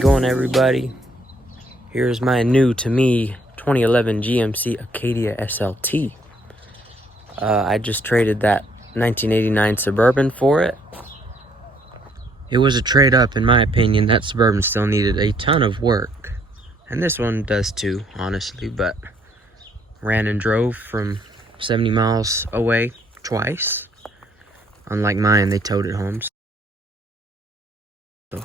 Going, everybody, here's my new to me 2011 GMC Acadia SLT. I just traded that 1989 Suburban for it. It was a trade up, in my opinion. That Suburban still needed a ton of work, and this one does too, honestly, but ran and drove from 70 miles away twice. Unlike mine, they towed it home. So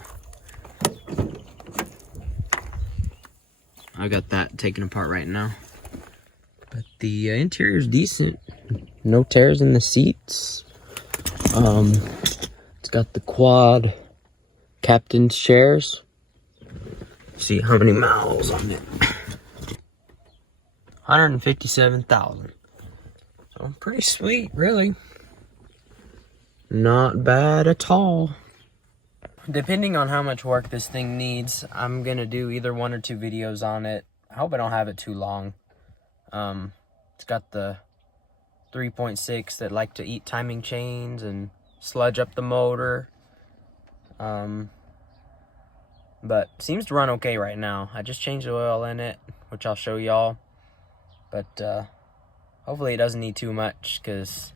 I got that taken apart right now, but the interior is decent. No tears in the seats. It's got the quad captain's chairs. See how many miles on it. 157,000. So pretty sweet, really. Not bad at all. Depending on how much work this thing needs, I'm gonna do either 1 or 2 videos on it. I hope I don't have it too long. It's got the 3.6 that like to eat timing chains and sludge up the motor. But seems to run okay right now. I just changed the oil in it, which I'll show y'all. But hopefully it doesn't need too much, because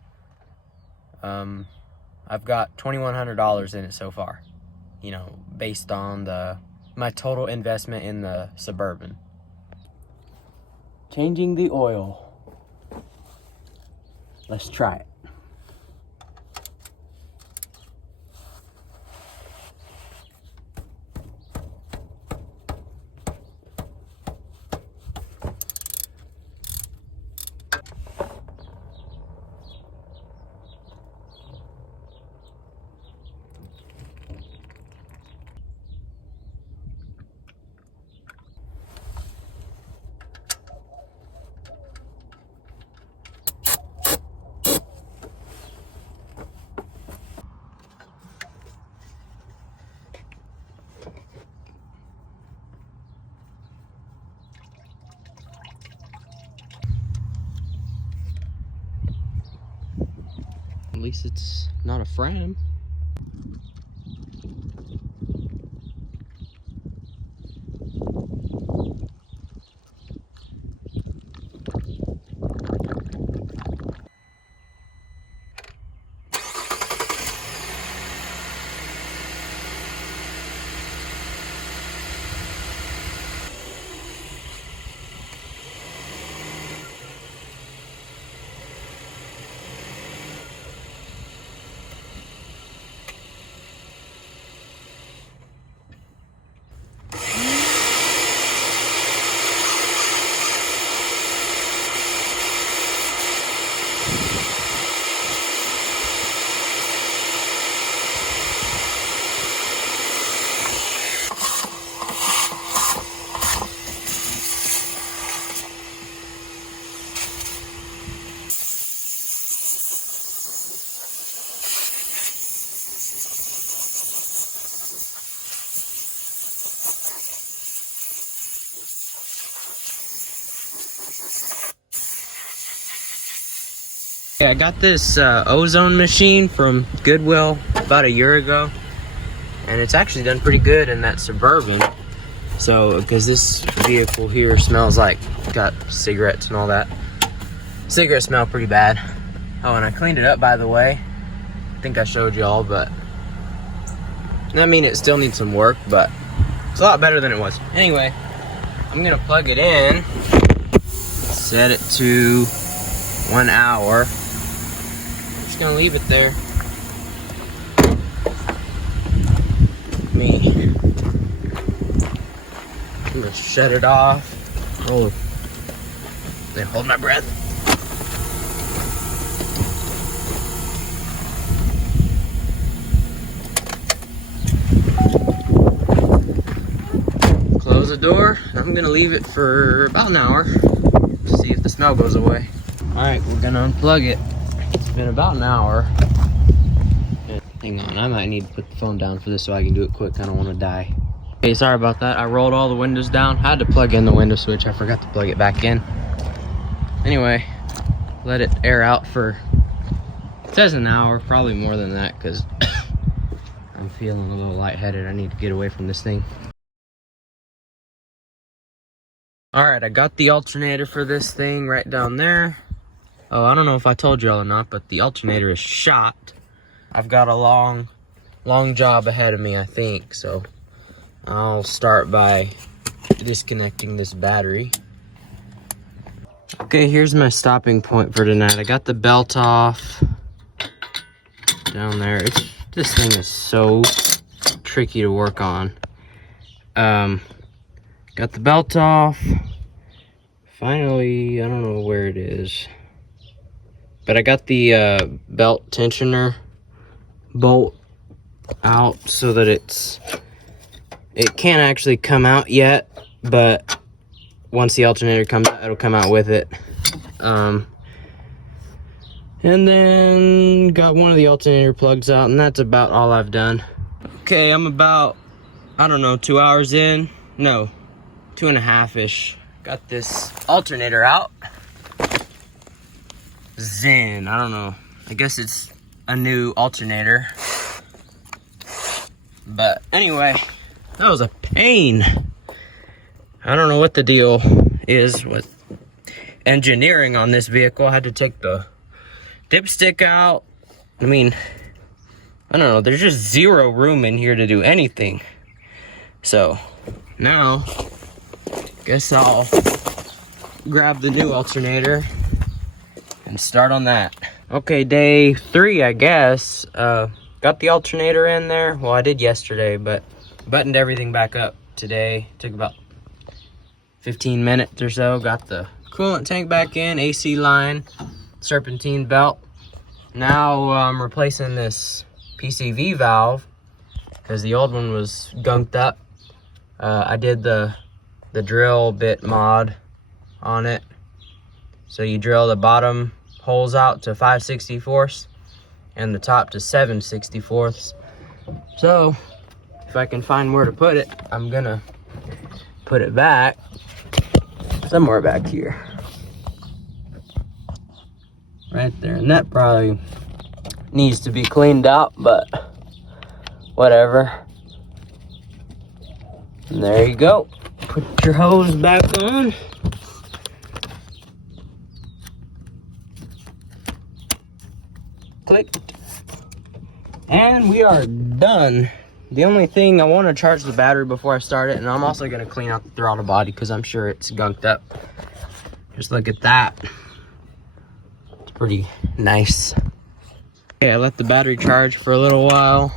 I've got $2,100 in it so far. You know, based on my total investment in the Suburban. Changing the oil. Let's try it. At least it's not a Fram. Yeah, I got this ozone machine from Goodwill about a year ago, and it's actually done pretty good in that Suburban. So, because this vehicle here smells like, got cigarettes and all that. Cigarettes smell pretty bad. Oh, and I cleaned it up, by the way. I think I showed y'all, but I mean, it still needs some work, but it's a lot better than it was. Anyway, I'm gonna plug it in, set it to 1 hour. I'm just gonna leave it there. I'm gonna shut it off. Oh, then hold my breath. Close the door. I'm gonna leave it for about an hour to see if the smell goes away. All right, we're gonna unplug it. It's been about an hour. Hang on, I might need to put the phone down for this so I can do it quick. I don't want to die. Okay, sorry about that. I rolled all the windows down. I had to plug in the window switch. I forgot to plug it back in. Anyway, let it air out for, it says an hour, probably more than that, because I'm feeling a little lightheaded. I need to get away from this thing. All right, I got the alternator for this thing right down there. Oh, I don't know if I told y'all or not, but the alternator is shot. I've got a long job ahead of me, I think, so I'll start by disconnecting this battery. Okay, here's my stopping point for tonight. I got the belt off down there. This thing is so tricky to work on. Got the belt off. Finally, I don't know where it is, but I got the belt tensioner bolt out so that it can't actually come out yet, but once the alternator comes out, it'll come out with it. And then got one of the alternator plugs out, and that's about all I've done. Okay, I'm about, I don't know, 2 hours in. No, 2.5-ish. Got this alternator out. Zen, I don't know. I guess it's a new alternator. But anyway, that was a pain. I don't know what the deal is with engineering on this vehicle. I had to take the dipstick out. I mean, I don't know, there's just zero room in here to do anything. So now, guess I'll grab the new alternator and start on that. Okay, day 3, I guess. Got the alternator in there. Well, I did yesterday, but buttoned everything back up today. Took about 15 minutes or so. Got the coolant tank back in, AC line, serpentine belt. Now I'm replacing this PCV valve because the old one was gunked up. I did the drill bit mod on it. So you drill the bottom holes out to 5/64 and the top to 7/64. So if I can find where to put it, I'm gonna put it back somewhere back here. Right there, and that probably needs to be cleaned out, but whatever. And there you go. Put your hose back on. Clicked. And we are done. The only thing, I want to charge the battery before I start it, and I'm also going to clean out the throttle body because I'm sure it's gunked up. Just look at that. It's pretty nice. Okay, I let the battery charge for a little while.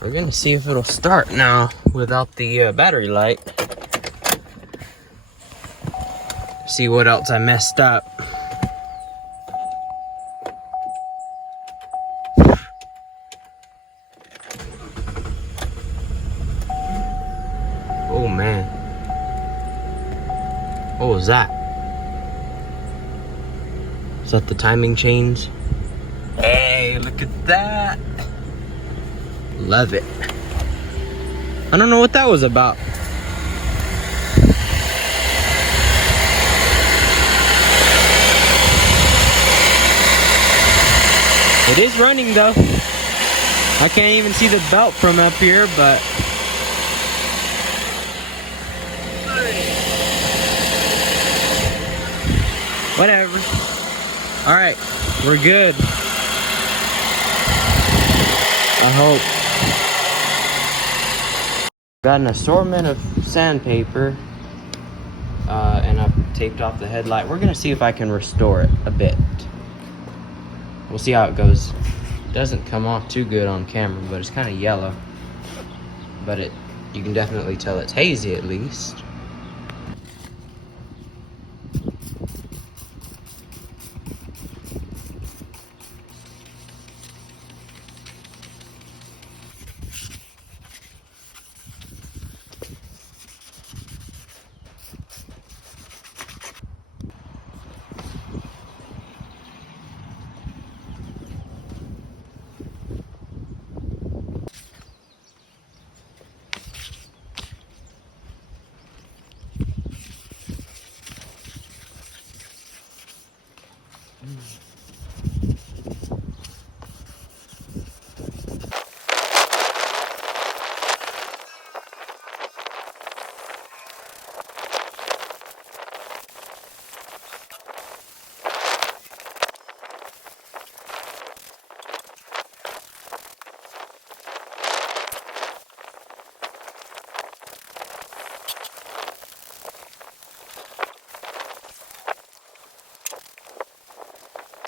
We're going to see if it'll start now without the battery light. See what else I messed up. Oh man. What was that? Is that the timing chains? Hey, look at that. Love it. I don't know what that was about. It is running though. I can't even see the belt from up here, but whatever. All right, we're good. I hope. Got an assortment of sandpaper, and I've taped off the headlight. We're gonna see if I can restore it a bit. We'll see how it goes. It doesn't come off too good on camera, but it's kind of yellow. But you can definitely tell it's hazy at least.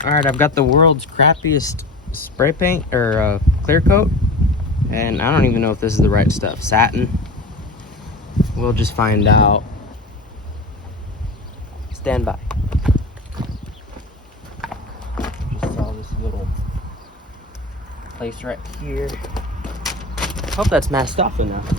Alright, I've got the world's crappiest spray paint, or clear coat. And I don't even know if this is the right stuff. Satin. We'll just find out. Stand by. Just saw this little place right here. Hope that's masked off enough.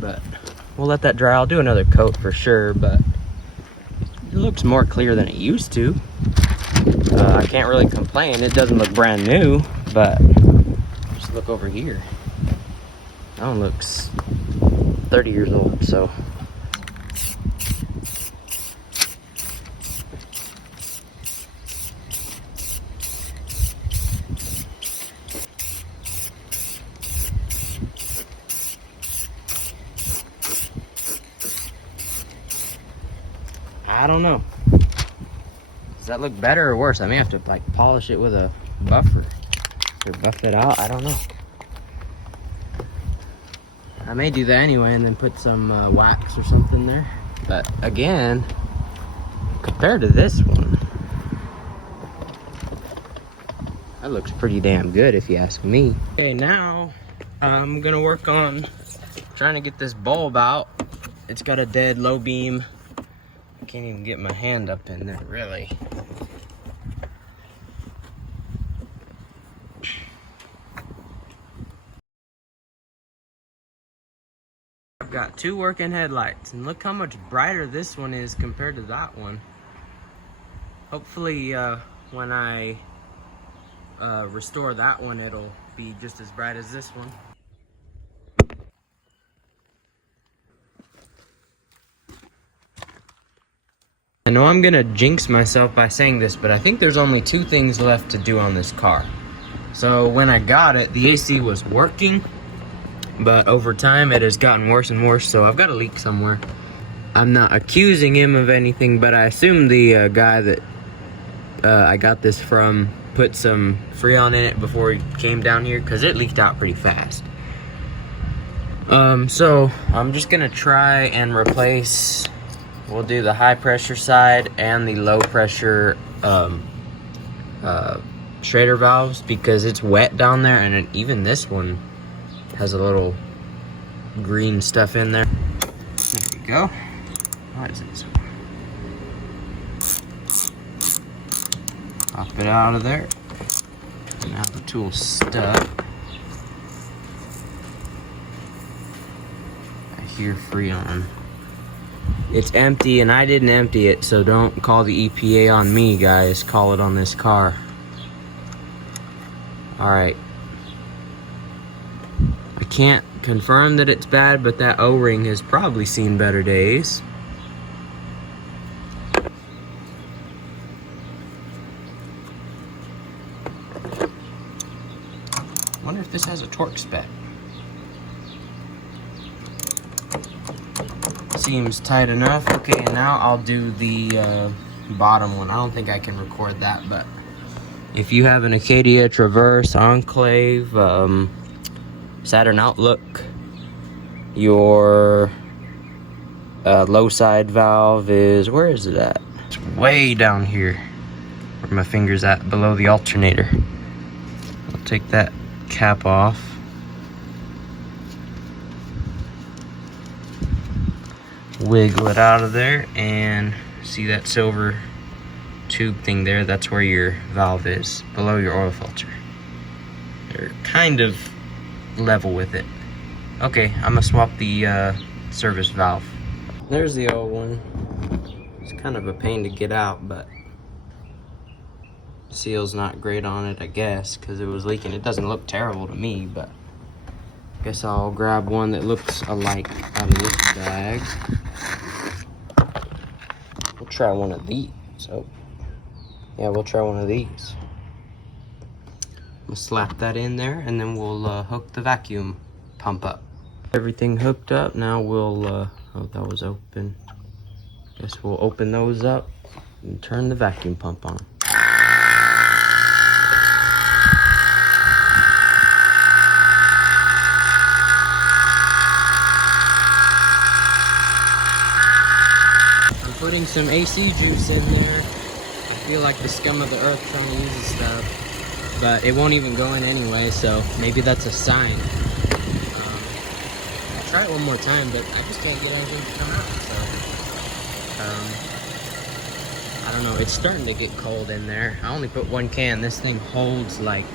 But we'll let that dry. I'll do another coat for sure, but it looks more clear than it used to. I can't really complain. It doesn't look brand new, but just look over here. That one looks 30 years old, so. I don't know. Does that look better or worse? I may have to like polish it with a buffer or buff it out. I don't know. I may do that anyway and then put some wax or something there. But again, compared to this one, that looks pretty damn good if you ask me. Okay, now I'm gonna work on trying to get this bulb out. It's got a dead low beam. I can't even get my hand up in there, really. I've got two working headlights, and look how much brighter this one is compared to that one. Hopefully, when I restore that one, it'll be just as bright as this one. I know I'm gonna jinx myself by saying this, but I think there's only two things left to do on this car. So when I got it, the AC was working, but over time it has gotten worse and worse, so I've got a leak somewhere. I'm not accusing him of anything, but I assume the guy that I got this from put some Freon in it before he came down here, because it leaked out pretty fast. So I'm just gonna try and replace. We'll do the high pressure side and the low pressure Schrader valves, because it's wet down there, and even this one has a little green stuff in there. There we go. What is it? Pop it out of there. Now the tool's stuck. I hear Freon. It's empty, and I didn't empty it, so don't call the EPA on me, guys. Call it on this car. Alright. I can't confirm that it's bad, but that O-ring has probably seen better days. Wonder if this has a torque spec. Seems tight enough. Okay, and now I'll do the bottom one. I don't think I can record that, but if you have an Acadia, Traverse, Enclave, Saturn Outlook, your low side valve is, where is it at? It's way down here, where my finger's at, below the alternator. I'll take that cap off. Wiggle it out of there, and see that silver tube thing there? That's where your valve is, below your oil filter. They're kind of level with it. Okay, I'm gonna swap the service valve. There's the old one. It's kind of a pain to get out, but seal's not great on it, I guess, because it was leaking. It doesn't look terrible to me, but I guess I'll grab one that looks alike out of this bag. We'll try one of these. Oh, yeah, we'll try one of these. We'll slap that in there, and then we'll hook the vacuum pump up. Everything hooked up. Now we'll, oh, that was open. Guess we'll open those up and turn the vacuum pump on. Putting some AC juice in there. I feel like the scum of the earth trying to use this stuff, but it won't even go in anyway, so maybe that's a sign. I'll try it one more time, but I just can't get anything to come out, so I don't know. It's starting to get cold in there. I only put one can. This thing holds like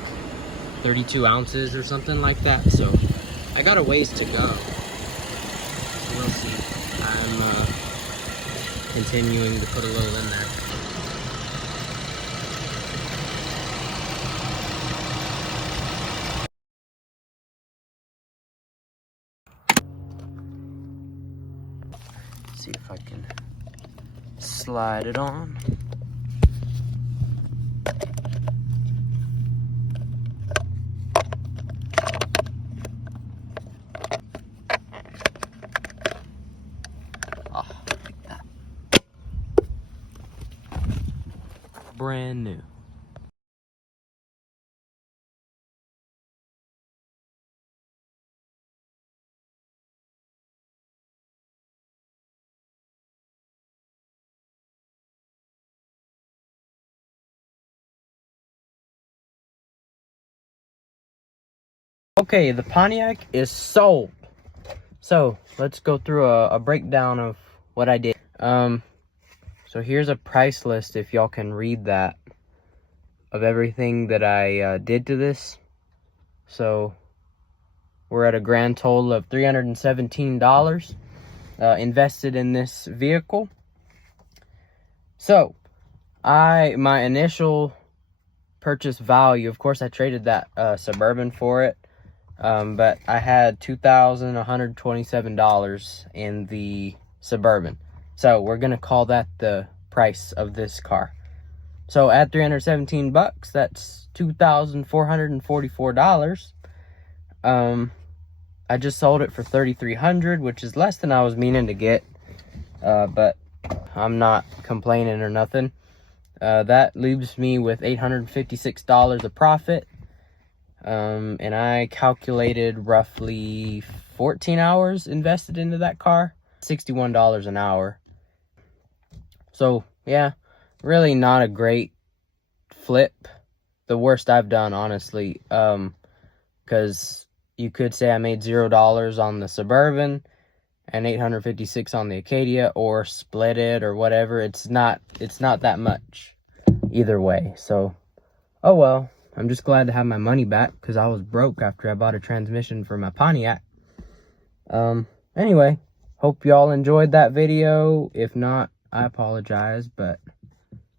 32 ounces or something like that, so I got a ways to go. So we'll see. I'm continuing to put a little in there. See if I can slide it on. Oh, like that. Brand new. Okay, the Pontiac is sold. So let's go through a breakdown of what I did. So here's a price list, if y'all can read that, of everything that I did to this. So we're at a grand total of $317 invested in this vehicle. So my initial purchase value, of course I traded that Suburban for it, but I had $2,127 in the Suburban. So we're gonna call that the price of this car. So at 317 bucks, that's $2,444. I just sold it for $3,300, which is less than I was meaning to get, but I'm not complaining or nothing. That leaves me with $856 of profit, and I calculated roughly 14 hours invested into that car, $61 an hour. So yeah, really not a great flip. The worst I've done, honestly, because you could say I made $0 on the Suburban and $856 on the Acadia, or split it or whatever. It's not that much either way. So oh well, I'm just glad to have my money back, because I was broke after I bought a transmission for my Pontiac. Anyway, hope y'all enjoyed that video. If not, I apologize, but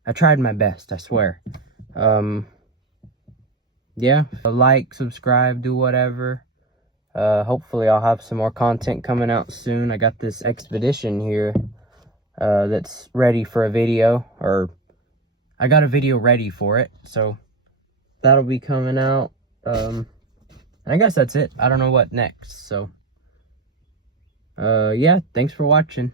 I tried my best, I swear. Yeah, like, subscribe, do whatever. Hopefully I'll have some more content coming out soon. I got this Expedition here that's ready for a video, or I got a video ready for it, so that'll be coming out. And I guess that's it. I don't know what next. So, yeah, thanks for watching.